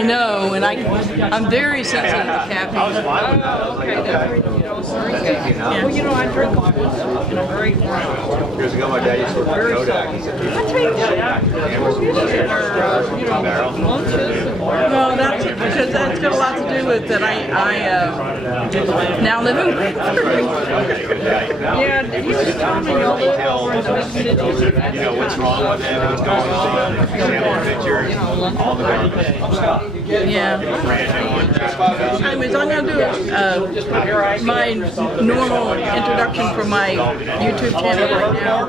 I know, and I'm very sensitive to caffeine. Oh, okay. Yeah. Well, I drink a very Years ago, my dad used to work for Kodak. He said, No, that's because that's got a lot to do with that. I now live in Yeah, he was telling me y'all live over in the big city. what's wrong with it, what's going on, example pictures, all the garbage. Yeah. Anyways, I'm going to do my normal introduction for my YouTube channel right now.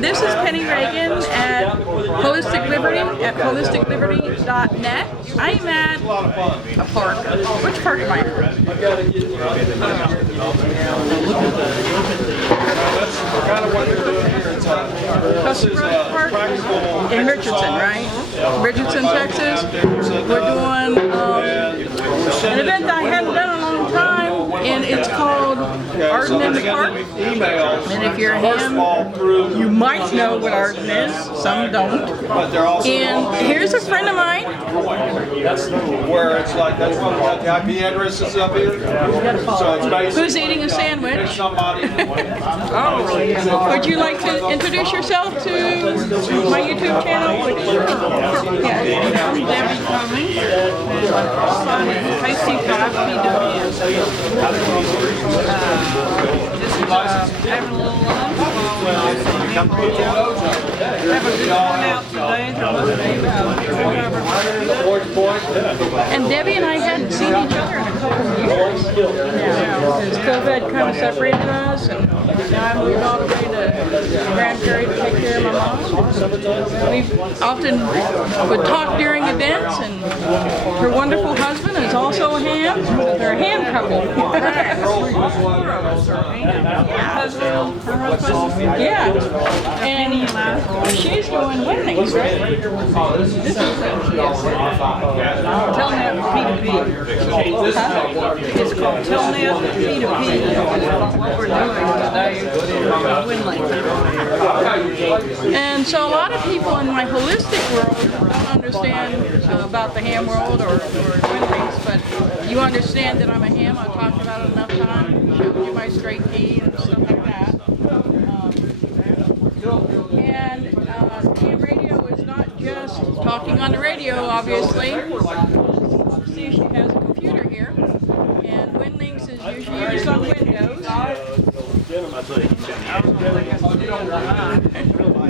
This is Penny Reagan at Holistic Liberty at holisticliberty.net. I'm at a park. Which park am I at? Customer Park in Richardson, right? Richardson, Texas. We're doing an event that I hadn't done in a long time, and it's called AREDN in the Park. And if you're a ham, you might know what AREDN is. Some don't. And here's a friend of mine. That's where it's like, that's why we got the IP addresses up here. So it's basically Who's eating a sandwich? somebody. Would you like to introduce yourself to my YouTube channel? Yeah. I'm Debbie Cummings. Son is KC5PW. Just having a little lunch while have a good one out today. And Debbie and I hadn't seen each other in a couple of years. Because COVID kind of separated us, and now I moved all the way to Grand Prairie to take care of my mom. We often would talk during events, and her wonderful husband is also a ham, so they're a ham couple. Yeah, and she's doing Winlinks, right? This is Telnet P2P. It's called Telnet P2P. What we're doing today is Winlinks. And so a lot of people in my holistic world don't understand about the ham world or Winlinks, but you understand that I'm a ham. I've talked about it enough times, showed you my straight key and stuff like that. And ham radio is not just talking on the radio, obviously. See, she has a computer here, and Winlinks is usually used on Windows.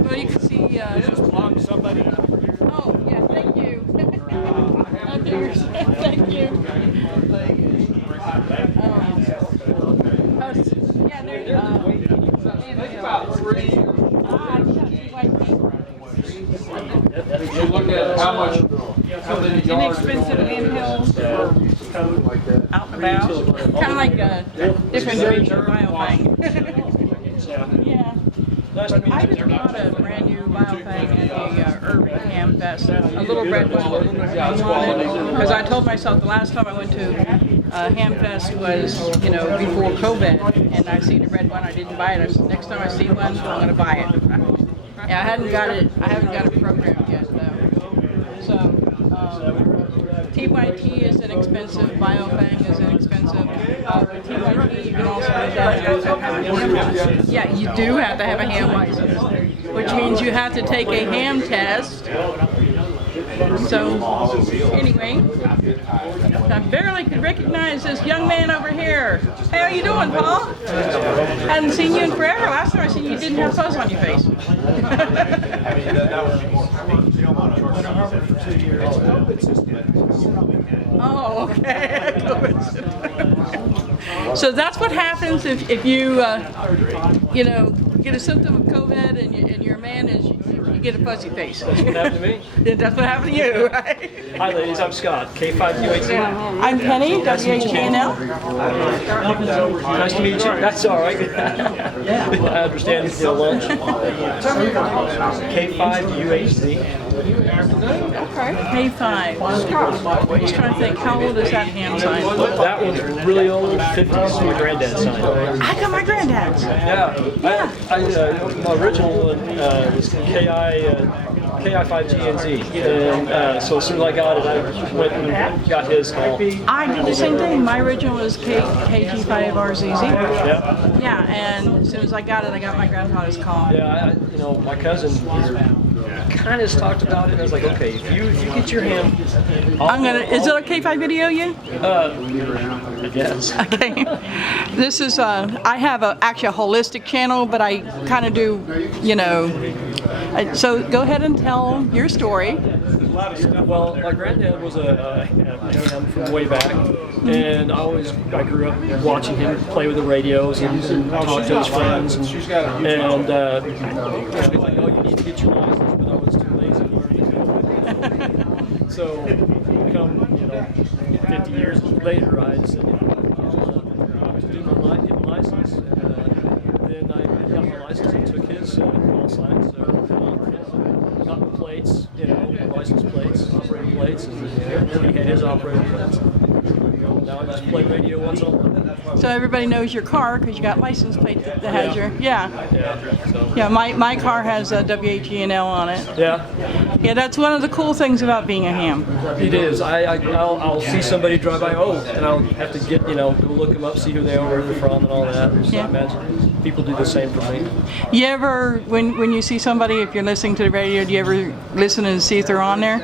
Well, you can see. Oh, yeah, thank you. Thank you. Yeah, there's You look at how much, Inexpensive handhelds out and about. kind of like a different version of Biofang. Yeah. I just bought a brand new Biofang at the Urban Ham Fest. A little red one, a little ham on it. Because I told myself the last time I went to Ham Fest was, before COVID, and I seen a red one. I didn't buy it. I said, next time I see one, I'm going to buy it. Yeah, I haven't got it programmed yet, though. So, TYT is inexpensive, Biofang is inexpensive. TYT, you can also do that. Yeah, you do have to have a ham license, which means you have to take a ham test. So, anyway, I barely could recognize this young man over here. Hey, how you doing, Paul? Hadn't seen you in forever. Last time I seen you, you didn't have fuzz on your face. Oh, okay. So that's what happens if you, get a symptom of COVID and your man is you get a fuzzy face. That's what happened to me. That's what happened to you, right? Hi ladies, I'm Scott, K5UHC. I'm Penny, WHKNL. Nice to meet you. That's all right. I understand it's still lunch. K5UHC. Okay. K5. Just trying to think, how old is that ham sign? That one's really old, 50s, my granddad's sign. I got my granddad's. Yeah. My original one was KI KI5GNZ, and so as soon as I got it, I went and got his call. I did the same thing. My original was KG5RZZ. Yeah. Yeah, and as soon as I got it, I got my grandfather's call. Yeah, my cousin kind of talked about it, and I was like, okay, if you get your ham, Is it okay if I video you? I guess. Okay. This is, I have actually a holistic channel, but I kind of do, so go ahead and tell your story. Well, my granddad was a ham from way back, and I grew up watching him play with the radios and talk to his friends, and he was like, oh, you need to get your license, but I was too lazy to learn. So, come 50 years later, I said, to do my license, and then I got my license and took his call signs, got the plates, license plates, operator plates, and he had his operator plates. Now I just play radio once in a while. So everybody knows your car because you got license plate that has your, Yeah. Yeah, my car has a WHENL on it. Yeah. Yeah, that's one of the cool things about being a ham. It is. I'll see somebody drive by, and I'll have to get, go look them up, see who they are, where they're from, and all that. So Yeah. I imagine people do the same for me. You ever, when you see somebody, if you're listening to the radio, do you ever listen and see if they're on there?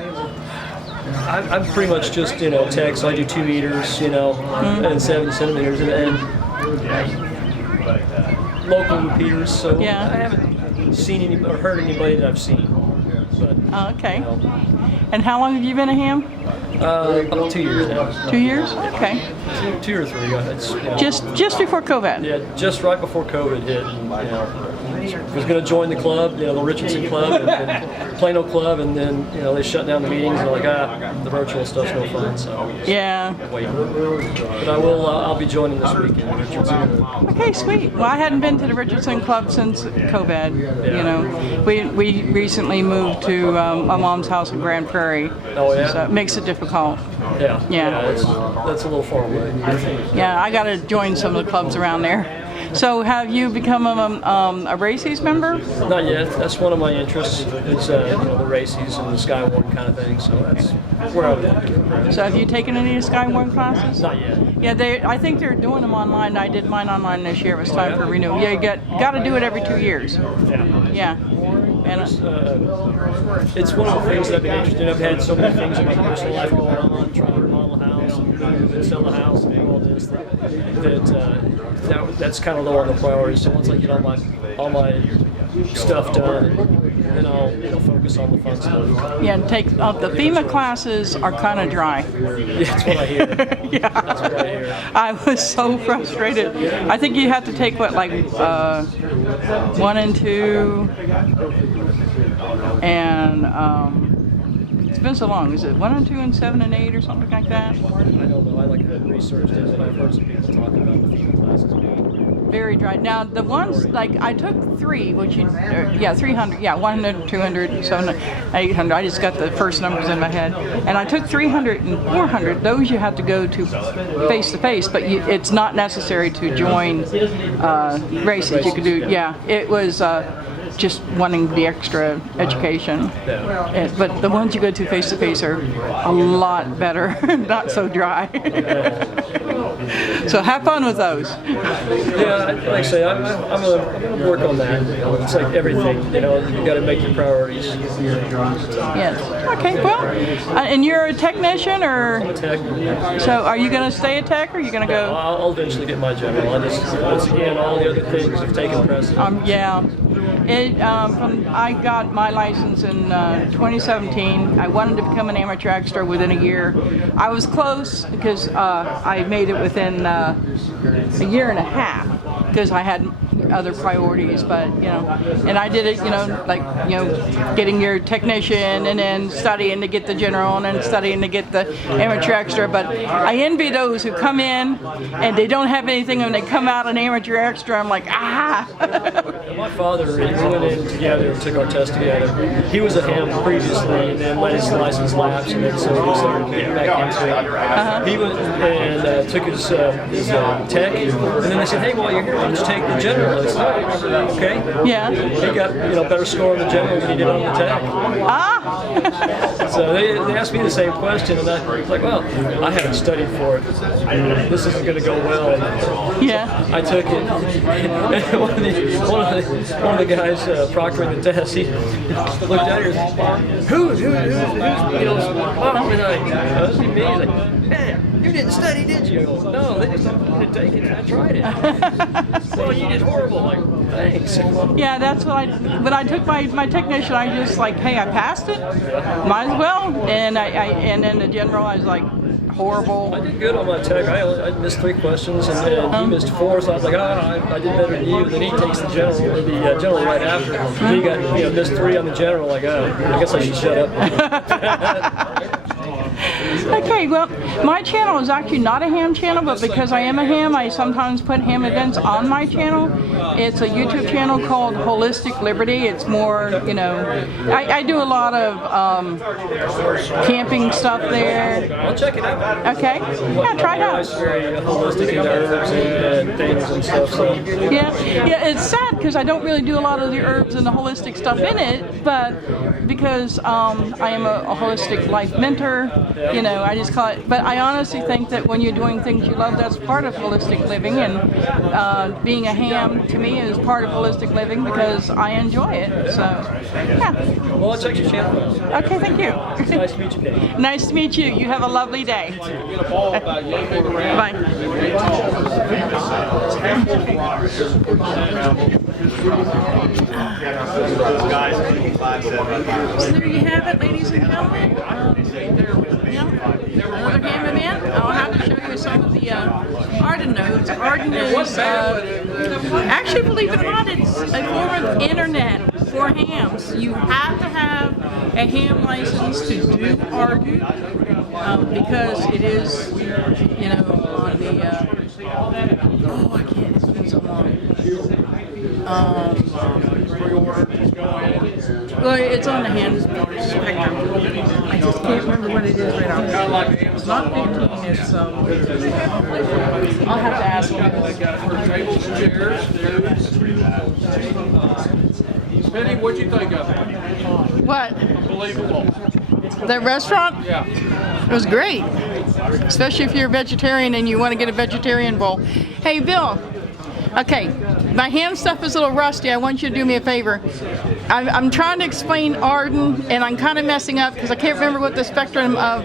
I'm pretty much just, text. I do 2 meters, and 7 centimeters, and local repeaters. So Yeah. I haven't seen any or heard anybody that I've seen. But, Oh, okay. And how long have you been a ham? about 2 years now. 2 years? Okay. 2 or 3. It's, Just before COVID. Yeah, just right before COVID hit. Was going to join the club, the Richardson Club, and then Plano Club, and then they shut down the meetings. And they're like, the virtual stuff's no fun. So Yeah. wait. But I'll be joining this weekend at Richardson. Okay, sweet. Well, I hadn't been to the Richardson Club since COVID. We recently moved to my mom's house in Grand Prairie. Oh yeah. So it makes it difficult. Yeah. Yeah. That's a little far away. Yeah, I got to join some of the clubs around there. So have you become a races member? Not yet. That's one of my interests. Is the races and the Sky One kind of thing. So that's where I would like to progress. So have you taken any of the Sky One classes? Not yet. Yeah, I think they're doing them online. I did mine online this year. It was time for renewal. Yeah, you got to do it every 2 years. Yeah. And it's one of the things that I've been interested in. I've had so many things in my personal life going on, trying to remodel a house, and sell a house, and do all this. That's kind of low on the priority. So once I get all my stuff done, then I'll focus on the fun stuff. yeah, take the FEMA classes are kind of dry. Yeah, that's what I hear. Yeah. That's what I hear. I was so frustrated. I think you have to take 1 and 2, and it's been so long. Is it 1 and 2 and 7 and 8 or something like that? I don't know. I haven't researched it, but I've heard some people talking about the FEMA classes being Very dry. Now the ones I took 3, which 300, 100, 200, 700, 800. I just got the first numbers in my head, and I took 300 and 400. Those you have to go to face to face, but it's not necessary to join races. You could do, it was just wanting the extra education. But the ones you go to face are a lot better, not so dry. So have fun with those. Yeah, like I say, I'm gonna work on that. It's like everything, you got to make your priorities. Yes. Okay. Well, and you're a technician, or Tech. so? Are you going to stay a tech, or are you going to go? I'll eventually get my general. Once again, all the other things have taken precedence. Yeah. I got my license in 2017. I wanted to become an amateur extra within a year. I was close because I made it within a year and a half because I had other priorities, but and I did it, getting your technician and then studying to get the general and then studying to get the amateur extra. But I envy those who come in and they don't have anything and they come out an amateur extra. I'm like, ah. My father, we went in together and took our test together. He was a ham previously, and then let his license lapse, and then so we started getting back into it. He went and took his tech, and then they said, hey, while you're here, why don't you take the general? Okay. Yeah. He got better score in the general than he did on the tech. Ah. So they asked me the same question, and I was like, well, I haven't studied for it. This isn't going to go well. Yeah. I took it. And one of the guys proctoring the test, he looked at her and said, who's mom tonight? This is me. He's like, man, you didn't study, did you? I go, no, they just told me to take it, and I tried it. Well, you did horrible. I'm like, thanks. Yeah, that's what when I took my technician, I just like, hey, I passed it, might as well, and and then the general, I was like, horrible. I did good on my tech. I missed 3 questions, and then he missed 4, so I was like, I did better than you. And then he takes the general right after. And he got missed 3 on the general. Like, I guess I should shut up. Okay, well, my channel is actually not a ham channel, but because I am a ham, I sometimes put ham events on my channel. It's a YouTube channel called Holistic Liberty. It's more, I do a lot of camping stuff there. I'll check it out. Okay, yeah, try it out. It's very holistic in herbs and things and stuff. So. Yeah, it's sad because I don't really do a lot of the herbs and the holistic stuff in it, but because I am a holistic life mentor, I just call it, but I honestly think that when you're doing things you love, that's part of holistic living, and being a ham to me is part of holistic living because I enjoy it, so, yeah. Well, I'll check your channel out. Okay, thank you. Nice to meet you, Dave. Nice to meet you. You have a lovely day. Bye. So there you have it, ladies and gentlemen. Another ham event. I'll have to show you some of the AREDN nodes. AREDN is, actually, believe it or not, it's a form of internet for hams. You have to have a ham license to do AREDN because it is, on the, I can't, it's been so long. Well, it's on the hand spectrum. I just can't remember what it is right now. It's not 15, it's, I'll have to ask him. Tables, chairs, Penny, what'd you think of it? What? Unbelievable. The restaurant? Yeah. It was great. Especially if you're a vegetarian and you want to get a vegetarian bowl. Hey, Bill. Okay, my ham stuff is a little rusty. I want you to do me a favor. I'm trying to explain AREDN, and I'm kind of messing up because I can't remember what the spectrum of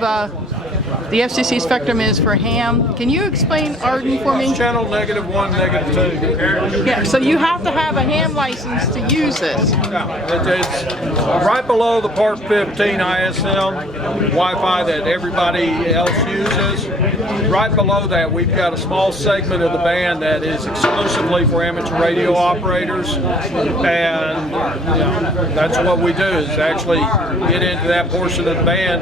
the FCC spectrum is for ham. Can you explain AREDN for me? Channel -1, -2. Yeah, so you have to have a ham license to use this. Yeah, it's right below the Part 15 ISM Wi-Fi that everybody else uses. Right below that, we've got a small segment of the band that is exclusively for amateur radio operators, and that's what we do is actually get into that portion of the band.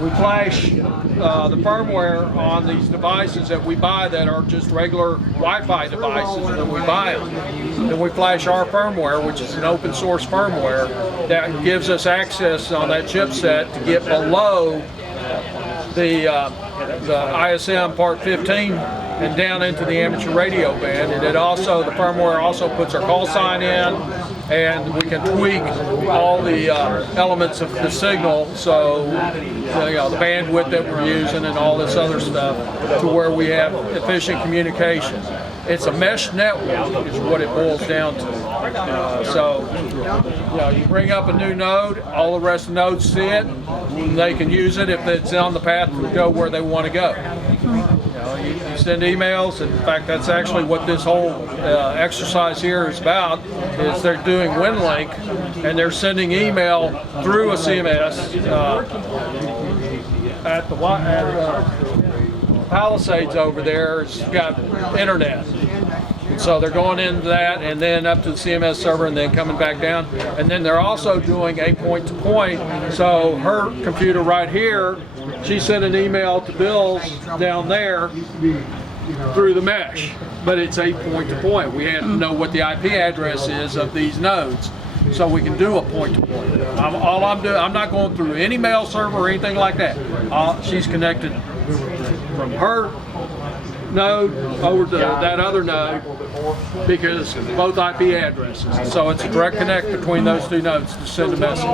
We flash the firmware on these devices that we buy that are just regular Wi-Fi devices when we buy them. Then we flash our firmware, which is an open source firmware that gives us access on that chipset to get below the ISM Part 15 and down into the amateur radio band. And it also, the firmware also puts our call sign in, and we can tweak all the elements of the signal, so the bandwidth that we're using and all this other stuff, to where we have efficient communication. It's a mesh network is what it boils down to. You bring up a new node, all the rest of the nodes see it, and they can use it if it's on the path to go where they want to go. You send emails. In fact, that's actually what this whole exercise here is about. Is they're doing Winlink, and they're sending email through a CMS at the Palisades over there. It's got internet. And so they're going into that and then up to the CMS server and then coming back down. And then they're also doing a point-to-point. So her computer right here, she sent an email to Bill's down there through the mesh. But it's a point-to-point. We have to know what the IP address is of these nodes, so we can do a point-to-point. All I'm doing, I'm not going through any mail server or anything like that. She's connected from her node over to that other node because both IP addresses. So it's a direct connect between those two nodes to send a message.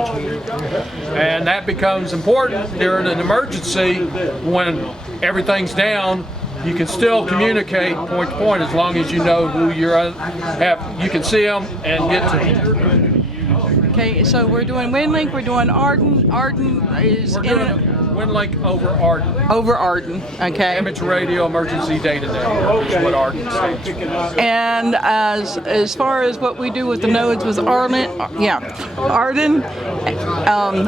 And that becomes important during an emergency when everything's down. You can still communicate point to point as long as you know who you can see them and get to them. Okay, so we're doing Winlink, we're doing AREDN. AREDN is Winlink over AREDN. Over AREDN, okay. Amateur Radio Emergency Data Network is what AREDN stands for. And as far as what we do with the nodes with AREDN,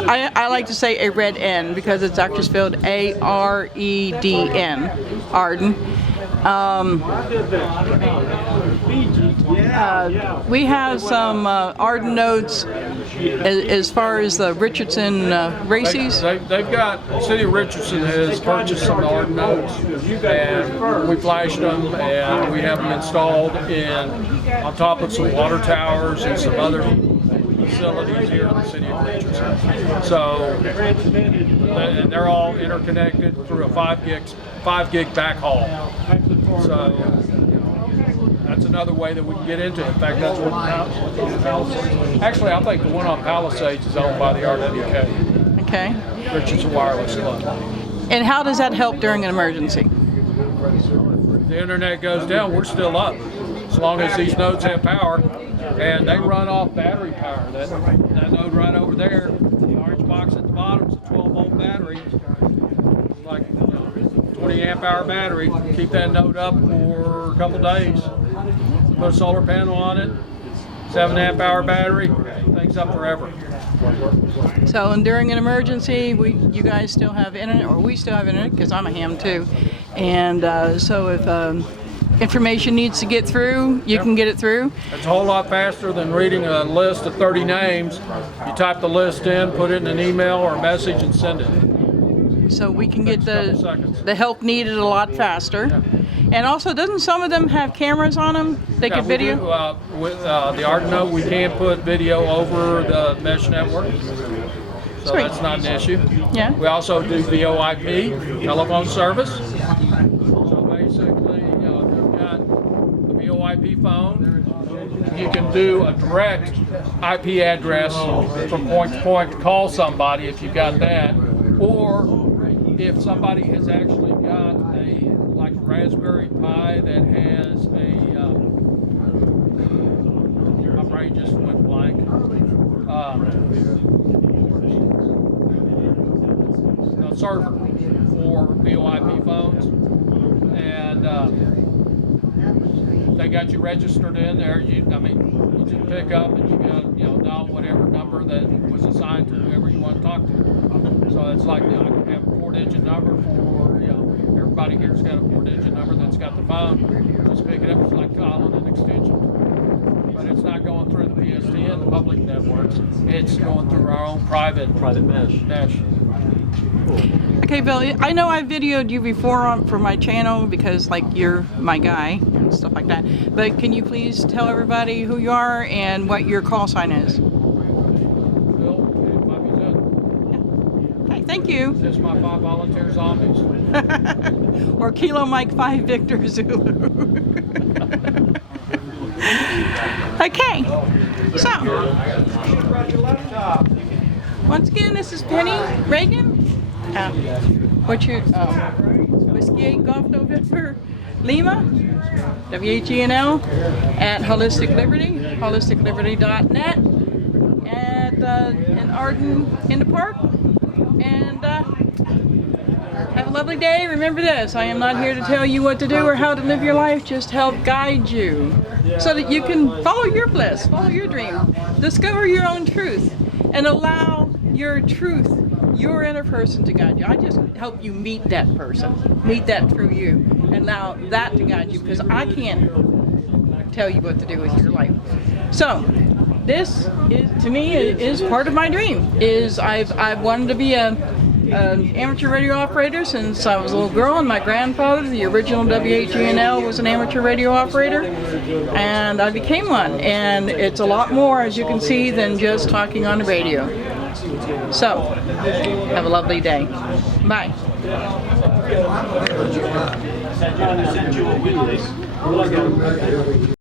I like to say AREDN because it's actually spelled AREDN, AREDN. We have some AREDN nodes as far as the Richardson races. They've got, the City of Richardson has purchased some AREDN nodes, and we flashed them, and we have them installed on top of some water towers and some other facilities here in the City of Richardson. So, and they're all interconnected through a 5 gig backhaul. So that's another way that we can get into it. In fact, that's what Palisades. Actually, I think the one on Palisades is owned by the RWK. Okay. Richardson Wireless Club. And how does that help during an emergency? The internet goes down, we're still up. As long as these nodes have power, and they run off battery power. That node right over there, the orange box at the bottom is a 12-volt battery. It's like 20 amp hour battery. Keep that node up for a couple days. Put a solar panel on it, 7 amp hour battery, things up forever. So, and during an emergency, you guys still have internet, or we still have internet, because I'm a ham too. And so if information needs to get through, you can get it through. It's a whole lot faster than reading a list of 30 names. You type the list in, put it in an email or a message, and send it. So we can get the help needed a lot faster. Yeah. And also, doesn't some of them have cameras on them? They can video? With the AREDN, we can put video over the mesh network. So Sweet. That's not an issue. Yeah. We also do VoIP, telephone service. So basically, if you've got a VoIP phone, you can do a direct IP address from point to point to call somebody if you've got that. Or if somebody has actually got a Raspberry Pi that has my brain just went blank. A server for VoIP phones, and they got you registered in there. You just pick up and you got dial whatever number that was assigned to whoever you want to talk to. So it's like I can have a 4-digit number for everybody here's got a 4-digit number that's got the phone. Just pick it up. It's like calling an extension, but it's not going through the PSTN, the public networks. It's going through our own private mesh. Okay, Bill, I know I videoed you before for my channel because, you're my guy and stuff like that. But can you please tell everybody who you are and what your call sign is? Bill, Okay, thank you. Just my 5 volunteer zombies. Or Kilo Mike 5 Victor Zulu. Okay, so once again, this is Penny Reagan. What's your Whiskey 8 Golf November Lima, WHENL, at Holistic Liberty, holisticliberty.net, in AREDN in the park. And have a lovely day. Remember this, I am not here to tell you what to do or how to live your life, just help guide you so that you can follow your bliss, follow your dream, discover your own truth, and allow your truth, your inner person to guide you. I just help you meet that person, meet that through you, and allow that to guide you, because I can't tell you what to do with your life. So this is, to me, is part of my dream. I've wanted to be an amateur radio operator since I was a little girl, and my grandfather, the original WHENL, was an amateur radio operator, and I became one. And it's a lot more, as you can see, than just talking on the radio. So, have a lovely day. Bye. sent you a Winlinks.